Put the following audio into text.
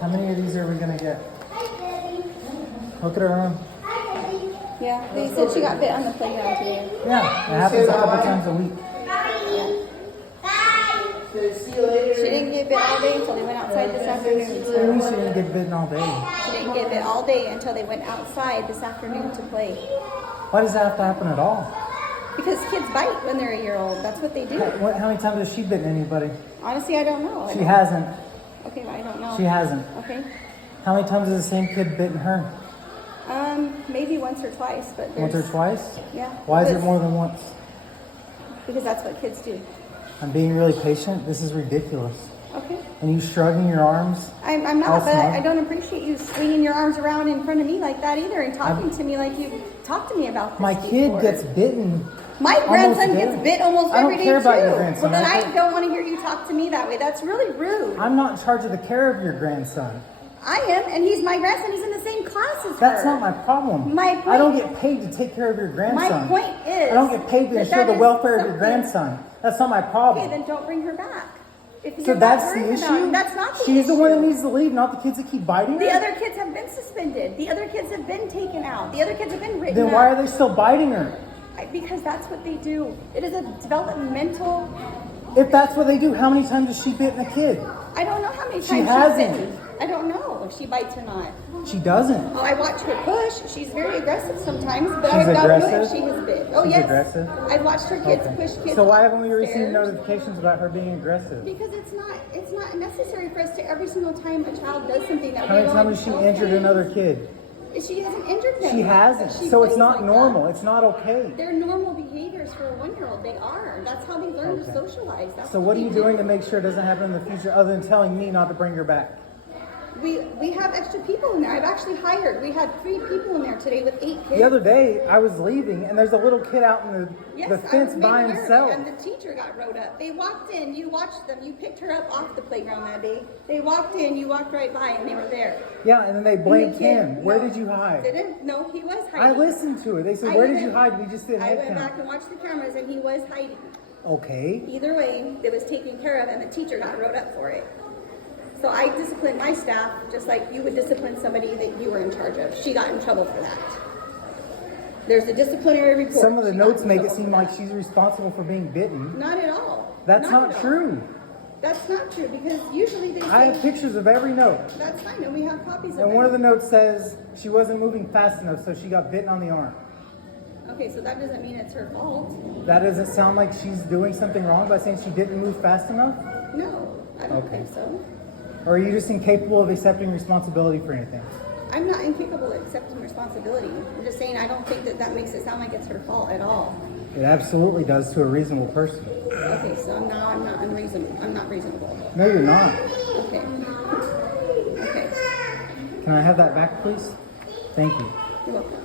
How many of these are we gonna get? Look at her arm. Yeah, they said she got bit on the playground today. Yeah, it happens a couple times a week. She didn't get bit all day until they went outside this afternoon. At So least she didn't get bitten all day. she didn't get bit all day until they went outside this afternoon to play. Why does that have to happen at all? Because kids bite when they're a year old. That's what they do. How many times has she bitten anybody? Honestly, I don't know. She hasn't. Okay, I don't know. She hasn't. Okay. How many times has the same kid bitten her? Maybe once or twice, but Once or twice? Yeah. Why is it more than once? Because that's what kids do. I'm being really patient. This is ridiculous. Okay. And you shrugging your arms? I'm not, but I don't appreciate you swinging your arms around in front of me like that either and talking to me like you talked to me about this My before. kid gets bitten. My grandson gets bit almost every day too. I don't care about your grandson. Well, then I don't want to hear you talk to me that way. That's really rude. I'm not in charge of the care of your grandson. I am, and he's my grandson. He's in the same class as That's her. not my problem. My point, I don't get paid to take care of your grandson. My point is, I don't get paid to ensure the welfare of your grandson. That's not my problem. Okay, then don't bring her back. If So you're that's not the worried issue? about it, that's not the issue. She's the one that needs to leave, not the kids that keep biting her? The other kids have been suspended. The other kids have been taken out. The other kids have been written Then why are they still biting her? Because that's what they do. It is a developmental... If that's what they do, how many times has she bitten a kid? I don't know how many times She she's hasn't. bitten. I don't know if she bites or not. She doesn't. Oh, I watch her push. She's very aggressive sometimes, but She's I don't know if aggressive? she has bit. Oh, She's yes. aggressive? I've watched her kids Okay. push kids. So why haven't we upstairs. received notifications about her being aggressive? Because it's not necessary for us to every single time a child does something that How we many don't times has she okay. injured another kid? She hasn't injured them. She hasn't. She So it's plays not like normal. that. It's not okay. They're normal behaviors for a 1-year-old. They are. That's how they learn to socialize. That's So what are they you do. doing to make sure it doesn't happen in the future other than telling me not to bring her back? We have extra people in there. I've actually hired. We had 3 people in there today with 8 kids. The other day, I was leaving, and there's a little kid out in the fence I was by made aware, himself. And the teacher got rode up. They walked in. You watched them. You picked her up off the playground that day. They walked in. You walked right by, and they were there. Yeah, and then they blamed him. Where No, did you hide? No, he was hiding. I listened to it. They said, where did you hide? We just did I head went count. back and watched the cameras, and he was hiding. Okay. Either way, it was taken care of, and the teacher got wrote up for it. So I disciplined my staff just like you would discipline somebody that you were in charge of. She got in trouble for that. There's a disciplinary report. Some of the She got notes in make it trouble seem for like that. she's responsible for being bitten. Not at all. That's not at all. true. That's not true because usually they say... I have pictures of every note. That's fine, and we have copies of And them. one of the notes says she wasn't moving fast enough, so she got bitten on the arm. Okay, so that doesn't mean it's her fault. That doesn't sound like she's doing something wrong by saying she didn't move fast enough? No, I don't Okay. think so. Or are you just incapable of accepting responsibility for anything? I'm not incapable of accepting responsibility. I'm just saying I don't think that makes it sound like it's her fault at all. It absolutely does to a reasonable person. Okay, so now I'm not unreasonable. I'm not reasonable. No, you're not. Okay. Okay. Can I have that back, please? Thank you. You're welcome.